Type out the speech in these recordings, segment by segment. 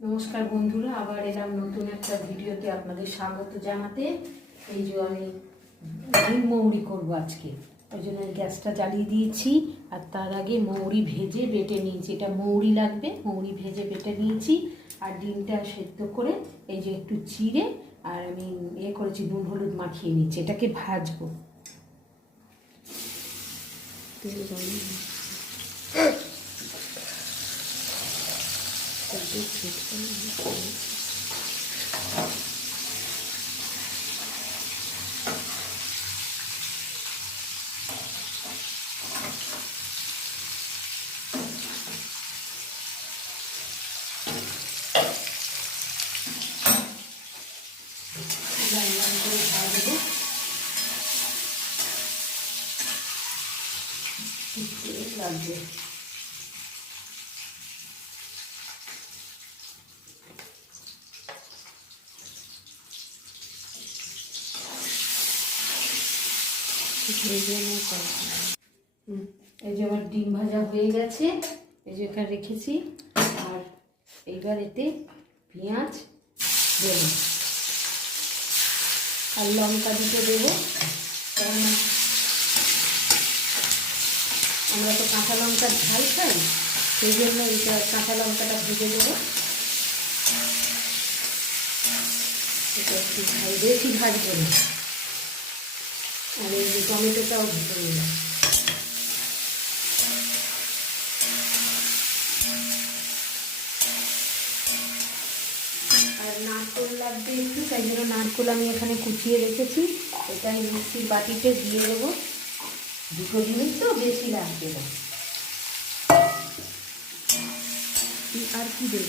নমস্কার বন্ধুরা, আবার এলাম নতুন একটা ভিডিওতে আপনাদের স্বাগত জানাতে। এই যে আমি ডিম মৌরি করবো আজকে, ওই জন্য গ্যাসটা জ্বালিয়ে দিয়েছি। আর তার আগে মৌরি ভেজে বেটে নিয়েছি, এটা মৌরি লাগবে, মৌরি ভেজে বেটে নিয়েছি। আর ডিমটা সেদ্ধ করে এই যে একটু চিড়ে আর আমি করেছি, নুন হলুদ মাখিয়ে নিচ্ছি, এটাকে ভাজবো। লাগবে এই যে আমার ডিম ভাজা হয়ে গেছে, এই যে এখানে রেখেছি। আর এইবার এতে পেঁয়াজ দেব আর লঙ্কা দিতে দেবো, কারণ আমরা তো কাঁচা লঙ্কার ঝাল খাই, সেই জন্য এইটা কাঁচা লঙ্কাটা ভেজে দেবো। এটা একটু বেশি ভাজবো না। আর এই যে টমেটোটাও ভেজে নিলাম। আর নারকেল লাগবে একটু, তাই জন্য নারকেল আমি এখানে কুচিয়ে রেখেছি, এটাই মিক্সির বাটিতে দিয়ে দেবো। দুটো জিনিস তো বেশি লাগবে না। আর কি দেব,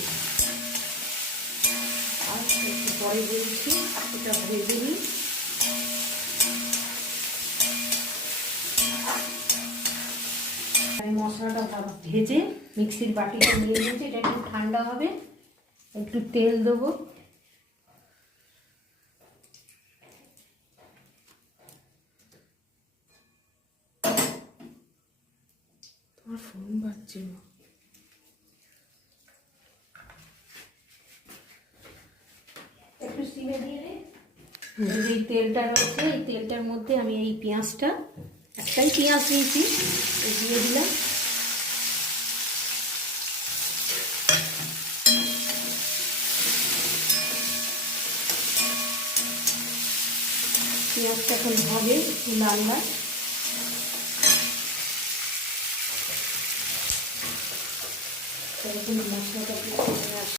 আর একটু পরে দিয়েছি, এটা ভেজে নিই। আমি মশলাটা ভেজে মিক্সির বাটিতে নিয়ে নিয়েছি, এটা একটু ঠান্ডা হবে। একটু তেল দেবো, তোমার ফোন বাজছে না। একটু সিমে দিয়ে রে। এই তেলটা রয়েছে, এই তেলটার মধ্যে আমি এই পেঁয়াজটা, একটাই পেঁয়াজ দিয়েছি, দিয়ে দিলাম। পেঁয়াজটা এখন হবে একটু লাল লাল। মশলাটা